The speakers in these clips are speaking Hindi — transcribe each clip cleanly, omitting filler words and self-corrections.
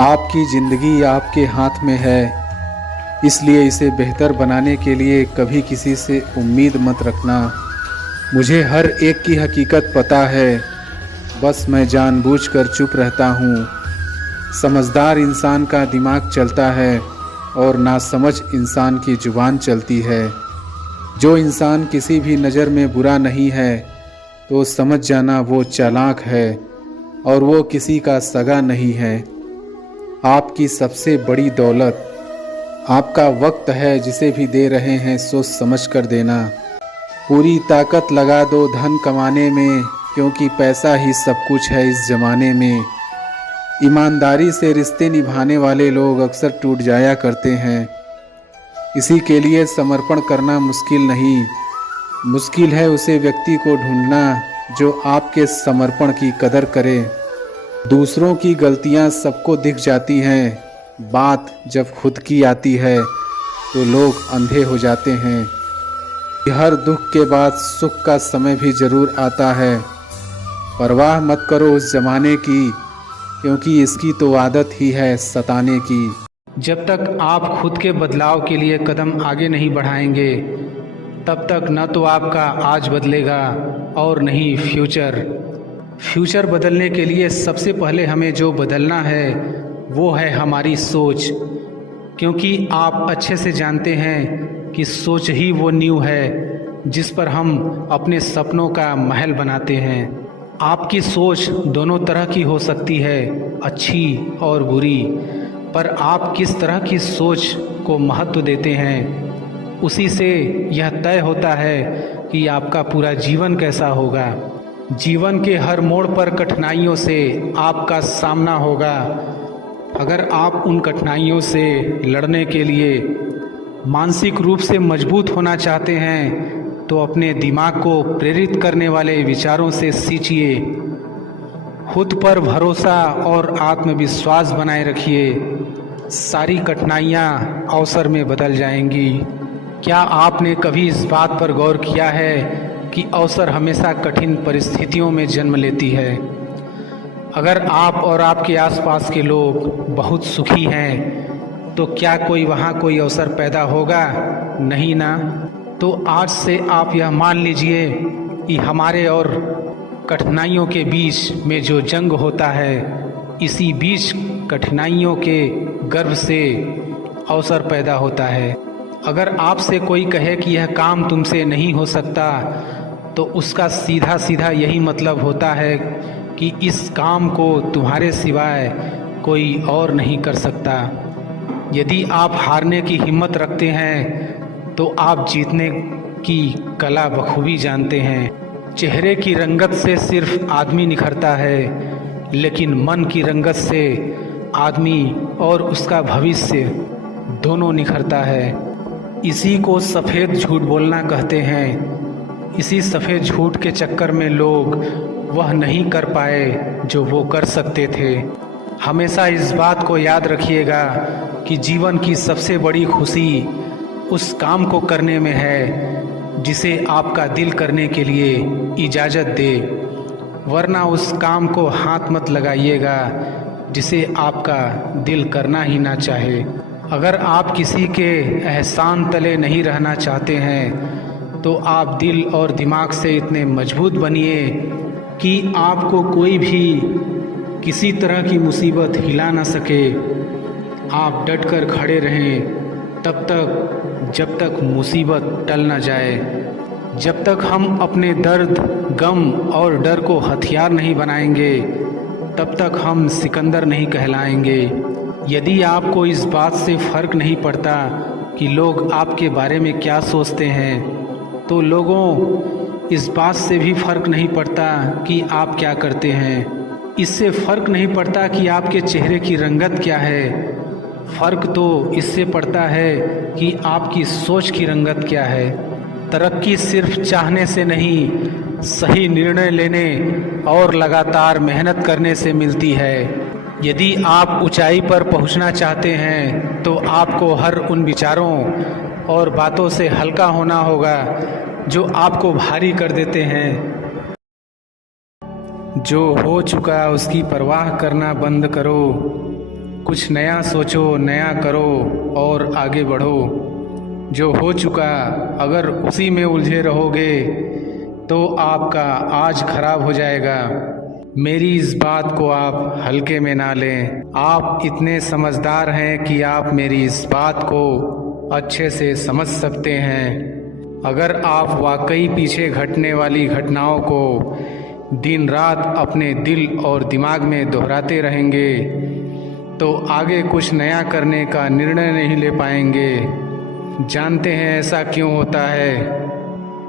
आपकी ज़िंदगी आपके हाथ में है, इसलिए इसे बेहतर बनाने के लिए कभी किसी से उम्मीद मत रखना। मुझे हर एक की हकीकत पता है, बस मैं जानबूझकर चुप रहता हूँ। समझदार इंसान का दिमाग चलता है और नासमझ इंसान की ज़ुबान चलती है। जो इंसान किसी भी नज़र में बुरा नहीं है तो समझ जाना वो चालाक है और वो किसी का सगा नहीं है। आपकी सबसे बड़ी दौलत आपका वक्त है, जिसे भी दे रहे हैं सोच समझ कर देना। पूरी ताकत लगा दो धन कमाने में, क्योंकि पैसा ही सब कुछ है इस ज़माने में। ईमानदारी से रिश्ते निभाने वाले लोग अक्सर टूट जाया करते हैं। इसी के लिए समर्पण करना मुश्किल नहीं, मुश्किल है उसे व्यक्ति को ढूंढना जो आपके समर्पण की कदर करे। दूसरों की गलतियां सबको दिख जाती हैं, बात जब खुद की आती है तो लोग अंधे हो जाते हैं। हर दुख के बाद सुख का समय भी ज़रूर आता है। परवाह मत करो उस ज़माने की, क्योंकि इसकी तो आदत ही है सताने की। जब तक आप खुद के बदलाव के लिए कदम आगे नहीं बढ़ाएंगे, तब तक न तो आपका आज बदलेगा और नहीं फ्यूचर बदलने के लिए सबसे पहले हमें जो बदलना है वो है हमारी सोच, क्योंकि आप अच्छे से जानते हैं कि सोच ही वो नींव है जिस पर हम अपने सपनों का महल बनाते हैं। आपकी सोच दोनों तरह की हो सकती है, अच्छी और बुरी, पर आप किस तरह की सोच को महत्व देते हैं उसी से यह तय होता है कि आपका पूरा जीवन कैसा होगा। जीवन के हर मोड़ पर कठिनाइयों से आपका सामना होगा। अगर आप उन कठिनाइयों से लड़ने के लिए मानसिक रूप से मजबूत होना चाहते हैं तो अपने दिमाग को प्रेरित करने वाले विचारों से सींचिए। खुद पर भरोसा और आत्मविश्वास बनाए रखिए। सारी कठिनाइयाँ अवसर में बदल जाएंगी। क्या आपने कभी इस बात पर गौर किया है कि अवसर हमेशा कठिन परिस्थितियों में जन्म लेती है? अगर आप और आपके आसपास के लोग बहुत सुखी हैं तो क्या कोई अवसर पैदा होगा? नहीं ना। तो आज से आप यह मान लीजिए कि हमारे और कठिनाइयों के बीच में जो जंग होता है, इसी बीच कठिनाइयों के गर्भ से अवसर पैदा होता है। अगर आपसे कोई कहे कि यह काम तुमसे नहीं हो सकता, तो उसका सीधा सीधा यही मतलब होता है कि इस काम को तुम्हारे सिवाय कोई और नहीं कर सकता। यदि आप हारने की हिम्मत रखते हैं तो आप जीतने की कला बखूबी जानते हैं। चेहरे की रंगत से सिर्फ आदमी निखरता है, लेकिन मन की रंगत से आदमी और उसका भविष्य दोनों निखरता है। इसी को सफ़ेद झूठ बोलना कहते हैं। इसी सफ़ेद झूठ के चक्कर में लोग वह नहीं कर पाए जो वो कर सकते थे। हमेशा इस बात को याद रखिएगा कि जीवन की सबसे बड़ी खुशी उस काम को करने में है जिसे आपका दिल करने के लिए इजाज़त दे, वरना उस काम को हाथ मत लगाइएगा जिसे आपका दिल करना ही ना चाहे। अगर आप किसी के एहसान तले नहीं रहना चाहते हैं तो आप दिल और दिमाग से इतने मजबूत बनिए कि आपको कोई भी किसी तरह की मुसीबत हिला ना सके। आप डटकर खड़े रहें तब तक जब तक मुसीबत टल ना जाए। जब तक हम अपने दर्द, गम और डर को हथियार नहीं बनाएंगे, तब तक हम सिकंदर नहीं कहलाएंगे। यदि आपको इस बात से फ़र्क नहीं पड़ता कि लोग आपके बारे में क्या सोचते हैं, तो लोगों इस बात से भी फ़र्क नहीं पड़ता कि आप क्या करते हैं। इससे फ़र्क नहीं पड़ता कि आपके चेहरे की रंगत क्या है। फ़र्क तो इससे पड़ता है कि आपकी सोच की रंगत क्या है। तरक्की सिर्फ चाहने से नहीं, सही निर्णय लेने और लगातार मेहनत करने से मिलती है। यदि आप ऊंचाई पर पहुंचना चाहते हैं तो आपको हर उन विचारों और बातों से हल्का होना होगा जो आपको भारी कर देते हैं। जो हो चुका उसकी परवाह करना बंद करो। कुछ नया सोचो, नया करो और आगे बढ़ो। जो हो चुका अगर उसी में उलझे रहोगे तो आपका आज खराब हो जाएगा। मेरी इस बात को आप हल्के में ना लें। आप इतने समझदार हैं कि आप मेरी इस बात को अच्छे से समझ सकते हैं। अगर आप वाकई पीछे घटने वाली घटनाओं को दिन रात अपने दिल और दिमाग में दोहराते रहेंगे तो आगे कुछ नया करने का निर्णय नहीं ले पाएंगे। जानते हैं ऐसा क्यों होता है?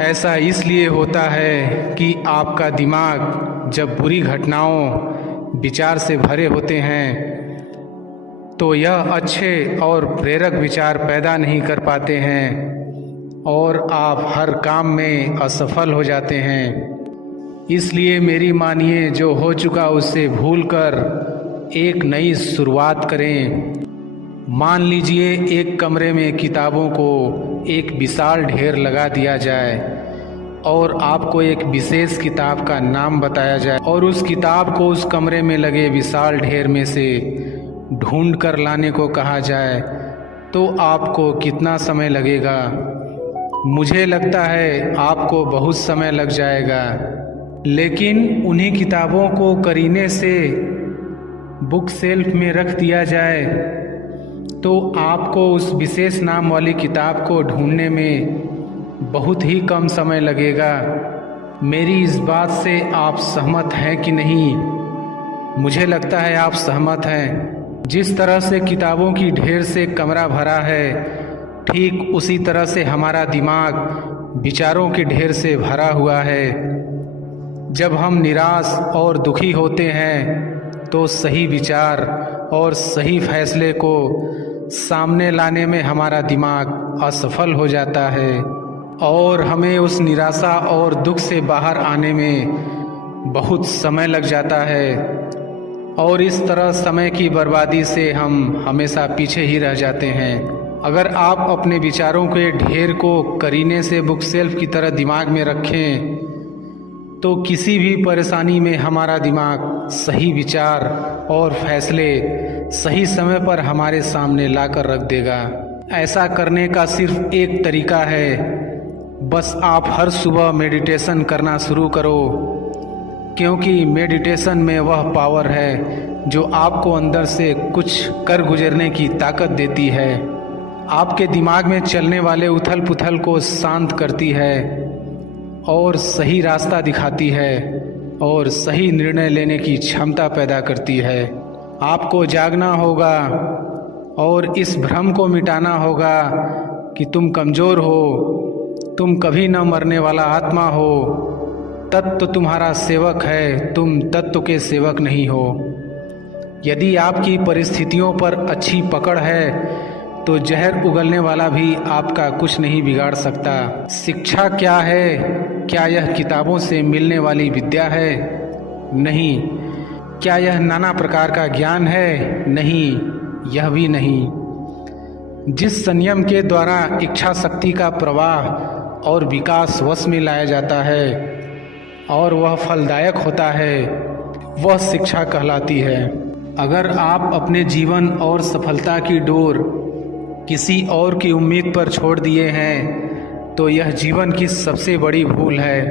ऐसा इसलिए होता है कि आपका दिमाग जब बुरी घटनाओं विचार से भरे होते हैं तो यह अच्छे और प्रेरक विचार पैदा नहीं कर पाते हैं और आप हर काम में असफल हो जाते हैं। इसलिए मेरी मानिए, जो हो चुका उससे भूलकर एक नई शुरुआत करें। मान लीजिए एक कमरे में किताबों को एक विशाल ढेर लगा दिया जाए और आपको एक विशेष किताब का नाम बताया जाए और उस किताब को उस कमरे में लगे विशाल ढेर में से ढूंढ कर लाने को कहा जाए तो आपको कितना समय लगेगा? मुझे लगता है आपको बहुत समय लग जाएगा। लेकिन उन्हीं किताबों को करीने से बुक शेल्फ में रख दिया जाए तो आपको उस विशेष नाम वाली किताब को ढूंढने में बहुत ही कम समय लगेगा। मेरी इस बात से आप सहमत हैं कि नहीं? मुझे लगता है आप सहमत हैं। जिस तरह से किताबों की ढेर से कमरा भरा है, ठीक उसी तरह से हमारा दिमाग विचारों के ढेर से भरा हुआ है। जब हम निराश और दुखी होते हैं तो सही विचार और सही फैसले को सामने लाने में हमारा दिमाग असफल हो जाता है और हमें उस निराशा और दुख से बाहर आने में बहुत समय लग जाता है और इस तरह समय की बर्बादी से हम हमेशा पीछे ही रह जाते हैं। अगर आप अपने विचारों के ढेर को करीने से बुक शेल्फ की तरह दिमाग में रखें तो किसी भी परेशानी में हमारा दिमाग सही विचार और फैसले सही समय पर हमारे सामने लाकर रख देगा। ऐसा करने का सिर्फ एक तरीका है, बस आप हर सुबह मेडिटेशन करना शुरू करो, क्योंकि मेडिटेशन में वह पावर है जो आपको अंदर से कुछ कर गुजरने की ताकत देती है। आपके दिमाग में चलने वाले उथल पुथल को शांत करती है और सही रास्ता दिखाती है और सही निर्णय लेने की क्षमता पैदा करती है। आपको जागना होगा और इस भ्रम को मिटाना होगा कि तुम कमज़ोर हो, तुम कभी न मरने वाला आत्मा हो। तत्व तुम्हारा सेवक है, तुम तत्व के सेवक नहीं हो। यदि आपकी परिस्थितियों पर अच्छी पकड़ है तो जहर उगलने वाला भी आपका कुछ नहीं बिगाड़ सकता। शिक्षा क्या है? क्या यह किताबों से मिलने वाली विद्या है? नहीं। क्या यह नाना प्रकार का ज्ञान है? नहीं, यह भी नहीं। जिस संयम के द्वारा इच्छा शक्ति का प्रवाह और विकास वश में लाया जाता है और वह फलदायक होता है, वह शिक्षा कहलाती है। अगर आप अपने जीवन और सफलता की डोर किसी और की उम्मीद पर छोड़ दिए हैं तो यह जीवन की सबसे बड़ी भूल है।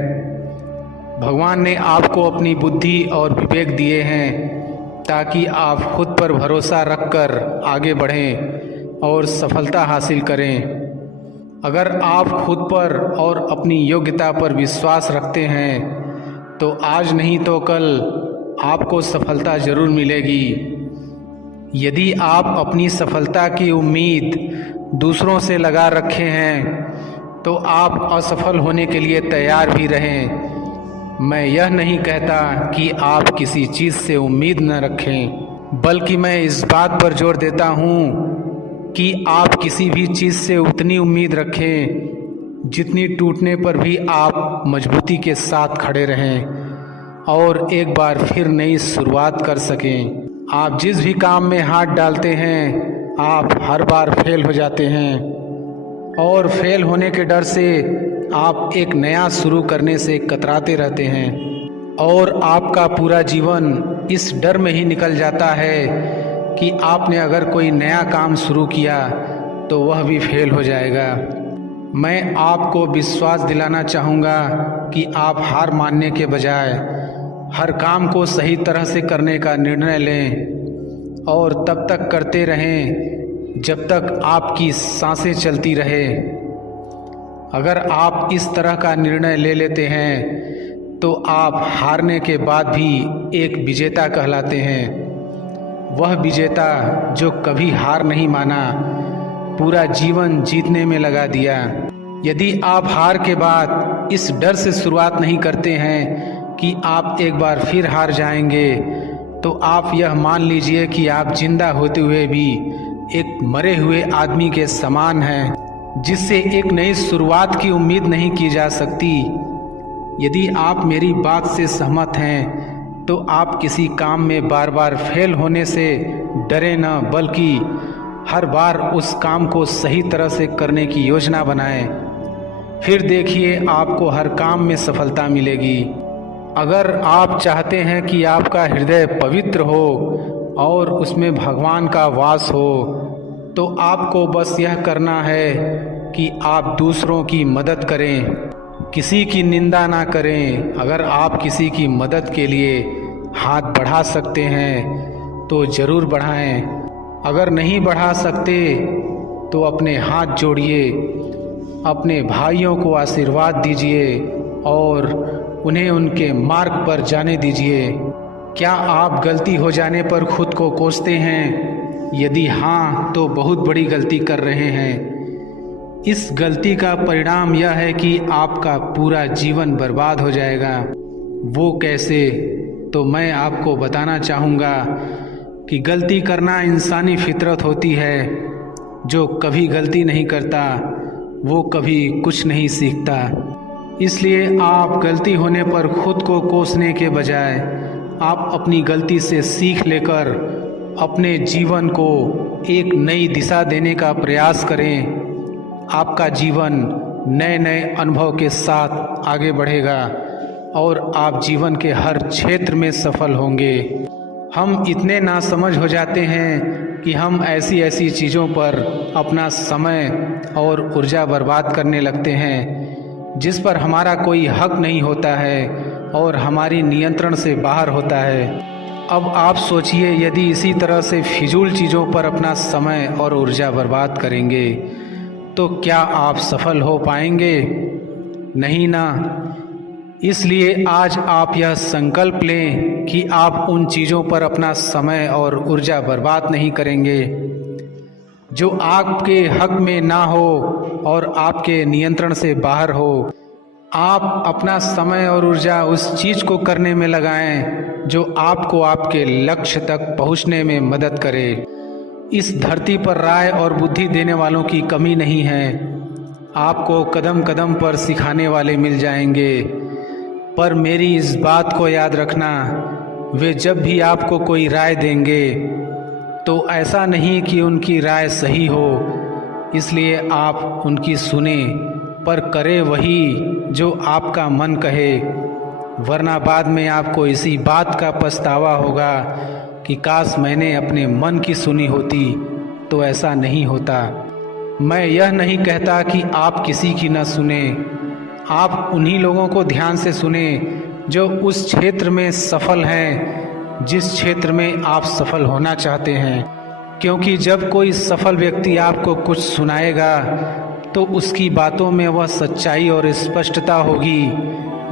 भगवान ने आपको अपनी बुद्धि और विवेक दिए हैं ताकि आप खुद पर भरोसा रखकर आगे बढ़ें और सफलता हासिल करें। अगर आप खुद पर और अपनी योग्यता पर विश्वास रखते हैं तो आज नहीं तो कल आपको सफलता ज़रूर मिलेगी। यदि आप अपनी सफलता की उम्मीद दूसरों से लगा रखे हैं तो आप असफल होने के लिए तैयार भी रहें। मैं यह नहीं कहता कि आप किसी चीज़ से उम्मीद न रखें, बल्कि मैं इस बात पर जोर देता हूँ कि आप किसी भी चीज़ से उतनी उम्मीद रखें जितनी टूटने पर भी आप मजबूती के साथ खड़े रहें और एक बार फिर नई शुरुआत कर सकें। आप जिस भी काम में हाथ डालते हैं आप हर बार फेल हो जाते हैं और फेल होने के डर से आप एक नया शुरू करने से कतराते रहते हैं और आपका पूरा जीवन इस डर में ही निकल जाता है कि आपने अगर कोई नया काम शुरू किया तो वह भी फेल हो जाएगा। मैं आपको विश्वास दिलाना चाहूँगा कि आप हार मानने के बजाय हर काम को सही तरह से करने का निर्णय लें और तब तक करते रहें जब तक आपकी सांसें चलती रहे। अगर आप इस तरह का निर्णय ले लेते हैं तो आप हारने के बाद भी एक विजेता कहलाते हैं। वह विजेता जो कभी हार नहीं माना, पूरा जीवन जीतने में लगा दिया। यदि आप हार के बाद इस डर से शुरुआत नहीं करते हैं कि आप एक बार फिर हार जाएंगे, तो आप यह मान लीजिए कि आप जिंदा होते हुए भी एक मरे हुए आदमी के समान हैं, जिससे एक नई शुरुआत की उम्मीद नहीं की जा सकती। यदि आप मेरी बात से सहमत हैं तो आप किसी काम में बार बार फेल होने से डरे न, बल्कि हर बार उस काम को सही तरह से करने की योजना बनाएं। फिर देखिए आपको हर काम में सफलता मिलेगी। अगर आप चाहते हैं कि आपका हृदय पवित्र हो और उसमें भगवान का वास हो, तो आपको बस यह करना है कि आप दूसरों की मदद करें, किसी की निंदा ना करें। अगर आप किसी की मदद के लिए हाथ बढ़ा सकते हैं तो ज़रूर बढ़ाएं। अगर नहीं बढ़ा सकते तो अपने हाथ जोड़िए, अपने भाइयों को आशीर्वाद दीजिए और उन्हें उनके मार्ग पर जाने दीजिए। क्या आप गलती हो जाने पर खुद को कोसते हैं? यदि हाँ, तो बहुत बड़ी गलती कर रहे हैं। इस गलती का परिणाम यह है कि आपका पूरा जीवन बर्बाद हो जाएगा। वो कैसे? तो मैं आपको बताना चाहूँगा कि गलती करना इंसानी फितरत होती है। जो कभी गलती नहीं करता वो कभी कुछ नहीं सीखता। इसलिए आप गलती होने पर खुद को कोसने के बजाय आप अपनी गलती से सीख लेकर अपने जीवन को एक नई दिशा देने का प्रयास करें। आपका जीवन नए नए अनुभव के साथ आगे बढ़ेगा और आप जीवन के हर क्षेत्र में सफल होंगे। हम इतने नासमझ हो जाते हैं कि हम ऐसी ऐसी चीज़ों पर अपना समय और ऊर्जा बर्बाद करने लगते हैं जिस पर हमारा कोई हक नहीं होता है और हमारी नियंत्रण से बाहर होता है। अब आप सोचिए, यदि इसी तरह से फिजूल चीज़ों पर अपना समय और ऊर्जा बर्बाद करेंगे तो क्या आप सफल हो पाएंगे? नहीं ना। इसलिए आज आप यह संकल्प लें कि आप उन चीज़ों पर अपना समय और ऊर्जा बर्बाद नहीं करेंगे जो आपके हक में ना हो और आपके नियंत्रण से बाहर हो। आप अपना समय और ऊर्जा उस चीज़ को करने में लगाएं जो आपको आपके लक्ष्य तक पहुंचने में मदद करे। इस धरती पर राय और बुद्धि देने वालों की कमी नहीं है। आपको कदम कदम पर सिखाने वाले मिल जाएंगे। पर मेरी इस बात को याद रखना, वे जब भी आपको कोई राय देंगे तो ऐसा नहीं कि उनकी राय सही हो, इसलिए आप उनकी सुने, पर करें वही जो आपका मन कहे। वरना बाद में आपको इसी बात का पछतावा होगा कि काश मैंने अपने मन की सुनी होती। तो ऐसा नहीं होता। मैं यह नहीं कहता कि आप किसी की न सुने। आप उन्हीं लोगों को ध्यान से सुने जो उस क्षेत्र में सफल हैं जिस क्षेत्र में आप सफल होना चाहते हैं। क्योंकि जब कोई सफल व्यक्ति आपको कुछ सुनाएगा तो उसकी बातों में वह सच्चाई और स्पष्टता होगी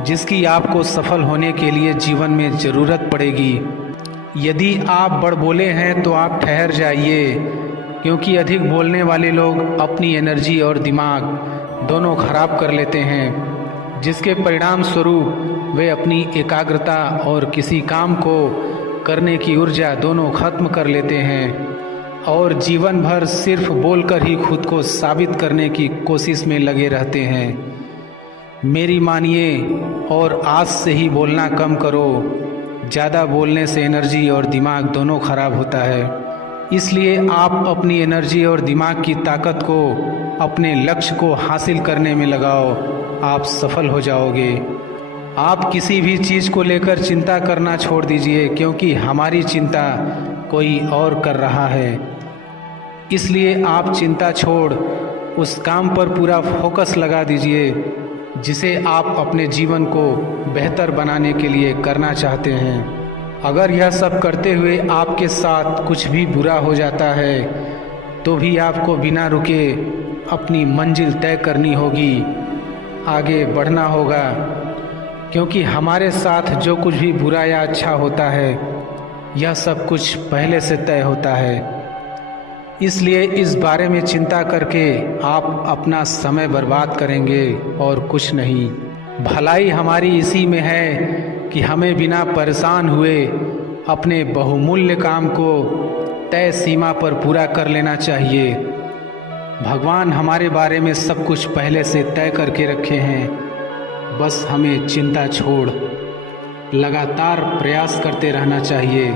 जिसकी आपको सफल होने के लिए जीवन में ज़रूरत पड़ेगी। यदि आप बड़बोले हैं तो आप ठहर जाइए, क्योंकि अधिक बोलने वाले लोग अपनी एनर्जी और दिमाग दोनों खराब कर लेते हैं, जिसके परिणाम स्वरूप वे अपनी एकाग्रता और किसी काम को करने की ऊर्जा दोनों खत्म कर लेते हैं और जीवन भर सिर्फ बोलकर ही खुद को साबित करने की कोशिश में लगे रहते हैं। मेरी मानिए और आज से ही बोलना कम करो। ज़्यादा बोलने से एनर्जी और दिमाग दोनों खराब होता है। इसलिए आप अपनी एनर्जी और दिमाग की ताकत को अपने लक्ष्य को हासिल करने में लगाओ। आप सफल हो जाओगे। आप किसी भी चीज़ को लेकर चिंता करना छोड़ दीजिए, क्योंकि हमारी चिंता कोई और कर रहा है। इसलिए आप चिंता छोड़ उस काम पर पूरा फोकस लगा दीजिए जिसे आप अपने जीवन को बेहतर बनाने के लिए करना चाहते हैं। अगर यह सब करते हुए आपके साथ कुछ भी बुरा हो जाता है तो भी आपको बिना रुके अपनी मंजिल तय करनी होगी, आगे बढ़ना होगा, क्योंकि हमारे साथ जो कुछ भी बुरा या अच्छा होता है यह सब कुछ पहले से तय होता है। इसलिए इस बारे में चिंता करके आप अपना समय बर्बाद करेंगे और कुछ नहीं। भलाई हमारी इसी में है कि हमें बिना परेशान हुए अपने बहुमूल्य काम को तय सीमा पर पूरा कर लेना चाहिए। भगवान हमारे बारे में सब कुछ पहले से तय करके रखे हैं, बस हमें चिंता छोड़ लगातार प्रयास करते रहना चाहिए।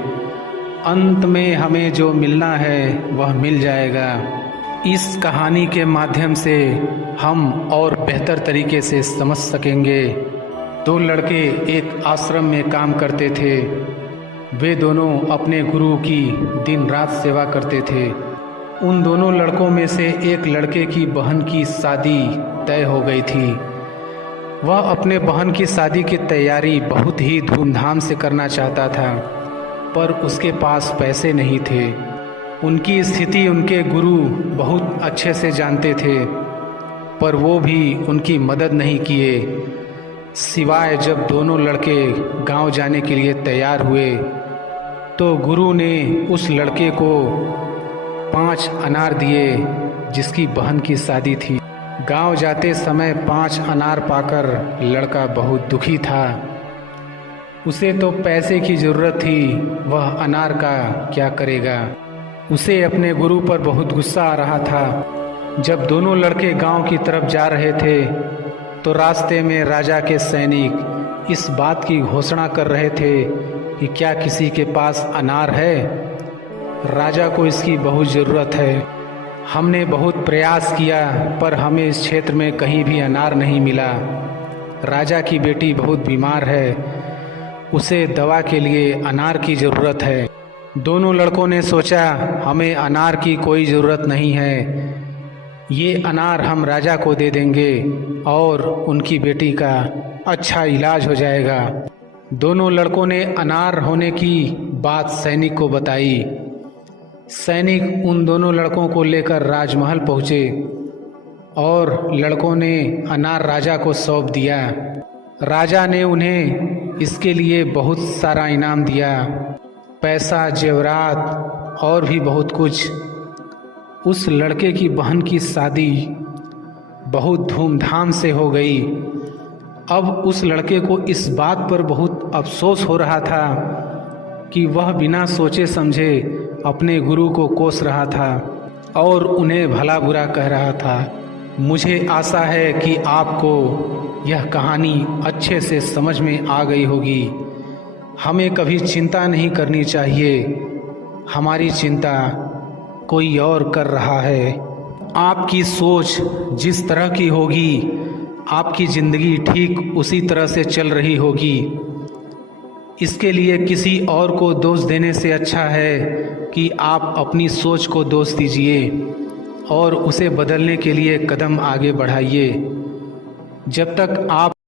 अंत में हमें जो मिलना है वह मिल जाएगा। इस कहानी के माध्यम से हम और बेहतर तरीके से समझ सकेंगे। दो लड़के एक आश्रम में काम करते थे। वे दोनों अपने गुरु की दिन रात सेवा करते थे। उन दोनों लड़कों में से एक लड़के की बहन की शादी तय हो गई थी। वह अपने बहन की शादी की तैयारी बहुत ही धूमधाम से करना चाहता था, पर उसके पास पैसे नहीं थे। उनकी स्थिति उनके गुरु बहुत अच्छे से जानते थे, पर वो भी उनकी मदद नहीं किए। सिवाय जब दोनों लड़के गांव जाने के लिए तैयार हुए तो गुरु ने उस लड़के को 5 अनार दिए जिसकी बहन की शादी थी। गांव जाते समय 5 अनार पाकर लड़का बहुत दुखी था। उसे तो पैसे की ज़रूरत थी, वह अनार का क्या करेगा। उसे अपने गुरु पर बहुत गुस्सा आ रहा था। जब दोनों लड़के गांव की तरफ जा रहे थे तो रास्ते में राजा के सैनिक इस बात की घोषणा कर रहे थे कि क्या किसी के पास अनार है, राजा को इसकी बहुत ज़रूरत है। हमने बहुत प्रयास किया पर हमें इस क्षेत्र में कहीं भी अनार नहीं मिला। राजा की बेटी बहुत बीमार है, उसे दवा के लिए अनार की ज़रूरत है। दोनों लड़कों ने सोचा हमें अनार की कोई ज़रूरत नहीं है, ये अनार हम राजा को दे देंगे और उनकी बेटी का अच्छा इलाज हो जाएगा। दोनों लड़कों ने अनार होने की बात सैनिक को बताई। सैनिक उन दोनों लड़कों को लेकर राजमहल पहुँचे और लड़कों ने अनार राजा को सौंप दिया। राजा ने उन्हें इसके लिए बहुत सारा इनाम दिया, पैसा, जेवरात और भी बहुत कुछ। उस लड़के की बहन की शादी बहुत धूमधाम से हो गई। अब उस लड़के को इस बात पर बहुत अफसोस हो रहा था कि वह बिना सोचे समझे अपने गुरु को कोस रहा था और उन्हें भला बुरा कह रहा था। मुझे आशा है कि आपको यह कहानी अच्छे से समझ में आ गई होगी। हमें कभी चिंता नहीं करनी चाहिए, हमारी चिंता कोई और कर रहा है। आपकी सोच जिस तरह की होगी आपकी ज़िंदगी ठीक उसी तरह से चल रही होगी। इसके लिए किसी और को दोष देने से अच्छा है कि आप अपनी सोच को दोष दीजिए और उसे बदलने के लिए कदम आगे बढ़ाइए। जब तक आप